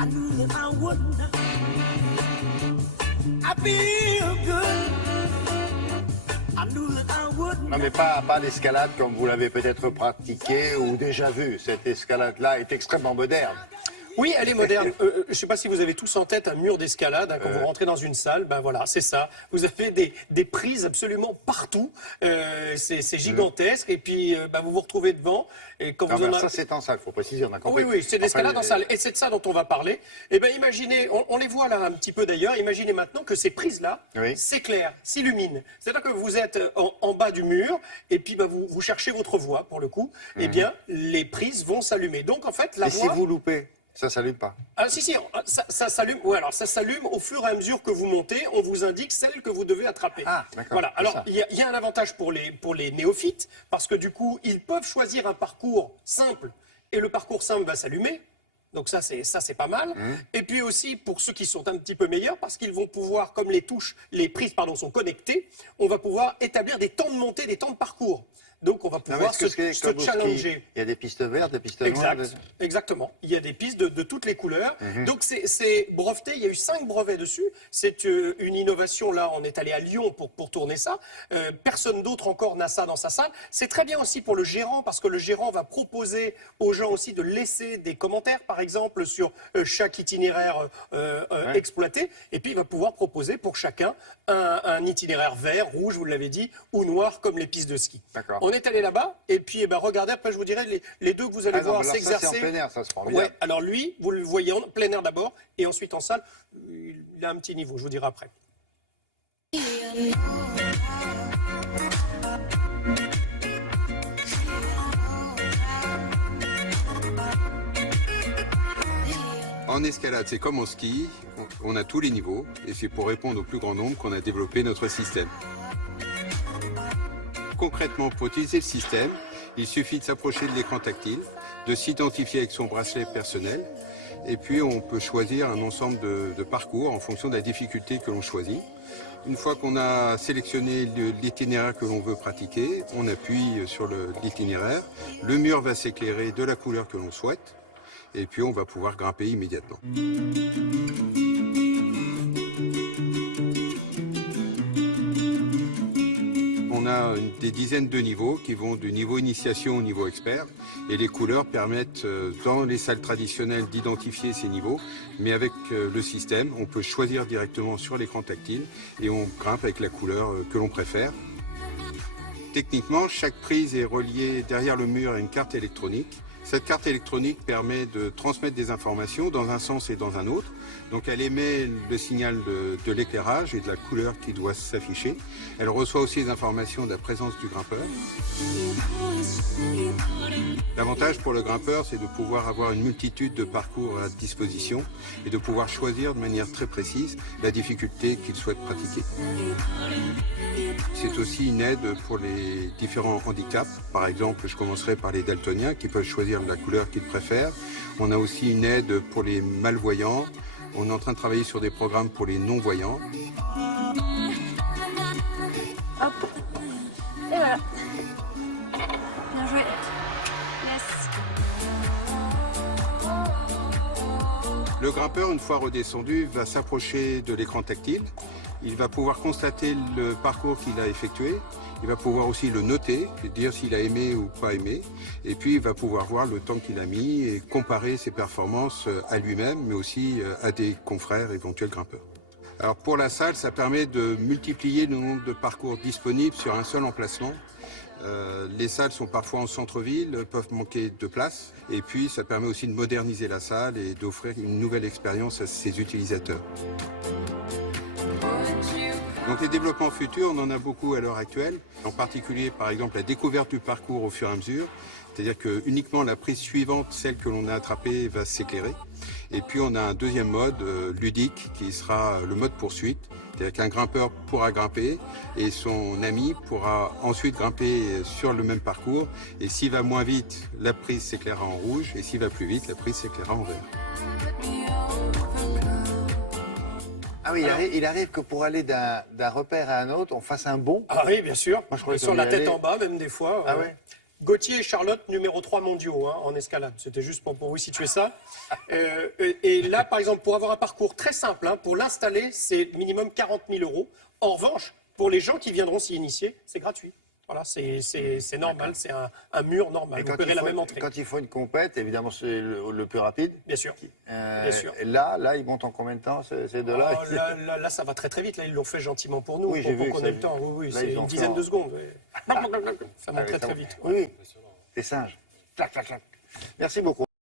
I knew that I wouldn't. I feel good. I knew that I wouldn't. Non mais pas d'escalade comme vous l'avez peut-être pratiqué ou déjà vu. Cette escalade-là est extrêmement moderne. Oui, elle est moderne. Je ne sais pas si vous avez tous en tête un mur d'escalade. Quand vous rentrez dans une salle, ben voilà, c'est ça. Vous avez des prises absolument partout. C'est gigantesque. Et puis, vous vous retrouvez devant. Et quand vous en Ça, c'est en salle, il faut préciser, on a compris. Oui, c'est de l'escalade en salle. Et c'est de ça dont on va parler. Et bien, imaginez, on les voit là un petit peu d'ailleurs. Imaginez maintenant que ces prises-là s'éclairent, s'illuminent. C'est-à-dire que vous êtes en bas du mur et puis vous cherchez votre voie, pour le coup. Eh bien, les prises vont s'allumer. Donc, en fait, la voie... Et si vous loupez, ça ne s'allume pas? Ah, si, ça s'allume. Ouais, alors ça s'allume au fur et à mesure que vous montez. On vous indique celle que vous devez attraper. Ah, d'accord. Voilà. Alors, il y a un avantage pour les néophytes, parce que du coup, ils peuvent choisir un parcours simple, et le parcours simple va s'allumer. Donc ça, c'est pas mal. Et puis aussi, pour ceux qui sont un petit peu meilleurs, parce qu'ils vont pouvoir, comme les prises sont connectées, on va pouvoir établir des temps de montée, des temps de parcours. Donc, on va pouvoir se challenger. Il y a des pistes vertes, des pistes noires. Exactement. Il y a des pistes de toutes les couleurs. Donc, c'est breveté. Il y a eu 5 brevets dessus. C'est une innovation. Là, on est allé à Lyon pour tourner ça. Personne d'autre encore n'a ça dans sa salle. C'est très bien aussi pour le gérant, parce que le gérant va proposer aux gens aussi de laisser des commentaires, par exemple, sur chaque itinéraire exploité. Et puis, il va pouvoir proposer pour chacun un itinéraire vert, rouge, vous l'avez dit, ou noir, comme les pistes de ski. D'accord. On est allé là-bas, et puis regardez, après je vous dirai les deux que vous allez voir s'exercer. Ça, c'est en plein air, ça se prend bien. Ouais, alors lui, vous le voyez en plein air d'abord, et ensuite en salle, il a un petit niveau, je vous dirai après. En escalade, c'est comme en ski, on a tous les niveaux, et c'est pour répondre au plus grand nombre qu'on a développé notre système. Concrètement, pour utiliser le système, il suffit de s'approcher de l'écran tactile, de s'identifier avec son bracelet personnel, et puis on peut choisir un ensemble de parcours en fonction de la difficulté que l'on choisit. Une fois qu'on a sélectionné l'itinéraire que l'on veut pratiquer, on appuie sur l'itinéraire, le mur va s'éclairer de la couleur que l'on souhaite, et puis on va pouvoir grimper immédiatement. On a des dizaines de niveaux qui vont du niveau initiation au niveau expert, et les couleurs permettent dans les salles traditionnelles d'identifier ces niveaux, mais avec le système, on peut choisir directement sur l'écran tactile et on grimpe avec la couleur que l'on préfère. Techniquement, chaque prise est reliée derrière le mur à une carte électronique. Cette carte électronique permet de transmettre des informations dans un sens et dans un autre. Donc elle émet le signal de l'éclairage et de la couleur qui doit s'afficher. Elle reçoit aussi les informations de la présence du grimpeur. L'avantage pour le grimpeur, c'est de pouvoir avoir une multitude de parcours à disposition et de pouvoir choisir de manière très précise la difficulté qu'il souhaite pratiquer. C'est aussi une aide pour les différents handicaps. Par exemple, je commencerai par les daltoniens qui peuvent choisir la couleur qu'ils préfèrent. On a aussi une aide pour les malvoyants. On est en train de travailler sur des programmes pour les non-voyants. Hop. Et voilà. Bien joué. Yes. Le grimpeur, une fois redescendu, va s'approcher de l'écran tactile. Il va pouvoir constater le parcours qu'il a effectué. Il va pouvoir aussi le noter, dire s'il a aimé ou pas aimé. Et puis, il va pouvoir voir le temps qu'il a mis et comparer ses performances à lui-même, mais aussi à des confrères éventuels grimpeurs. Alors, pour la salle, ça permet de multiplier le nombre de parcours disponibles sur un seul emplacement. Les salles sont parfois en centre-ville, peuvent manquer de place. Et puis, ça permet aussi de moderniser la salle et d'offrir une nouvelle expérience à ses utilisateurs. Donc les développements futurs, on en a beaucoup à l'heure actuelle, en particulier par exemple la découverte du parcours au fur et à mesure, c'est-à-dire que uniquement la prise suivante, celle que l'on a attrapée, va s'éclairer. Et puis on a un deuxième mode ludique qui sera le mode poursuite, c'est-à-dire qu'un grimpeur pourra grimper et son ami pourra ensuite grimper sur le même parcours, et s'il va moins vite, la prise s'éclairera en rouge, et s'il va plus vite, la prise s'éclairera en vert. Ah oui, il arrive que pour aller d'un repère à un autre, on fasse un bond. Ah oui, bien sûr. Moi, je croyais sur qu'on la y tête allait. en bas, même des fois. Ah ouais. Gauthier et Charlotte, numéro 3 mondiaux en escalade. C'était juste pour vous situer ça. Et là, par exemple, pour avoir un parcours très simple, pour l'installer, c'est minimum 40 000 €. En revanche, pour les gens qui viendront s'y initier, c'est gratuit. Voilà, c'est normal, c'est un mur normal. Vous paierez la même entrée. Quand il faut une compète, évidemment, c'est le plus rapide. Bien sûr. Bien sûr. Et là, ils montent en combien de temps, ces deux-là? Là, ça va très très vite. Là, ils l'ont fait gentiment pour nous, Oui, j'ai pour vu qu'on que ait le temps. Oui, là, c'est ils ont une fait dizaine de secondes. Ça monte très très vite. Oui, des singes. Clac, clac, clac. Merci beaucoup.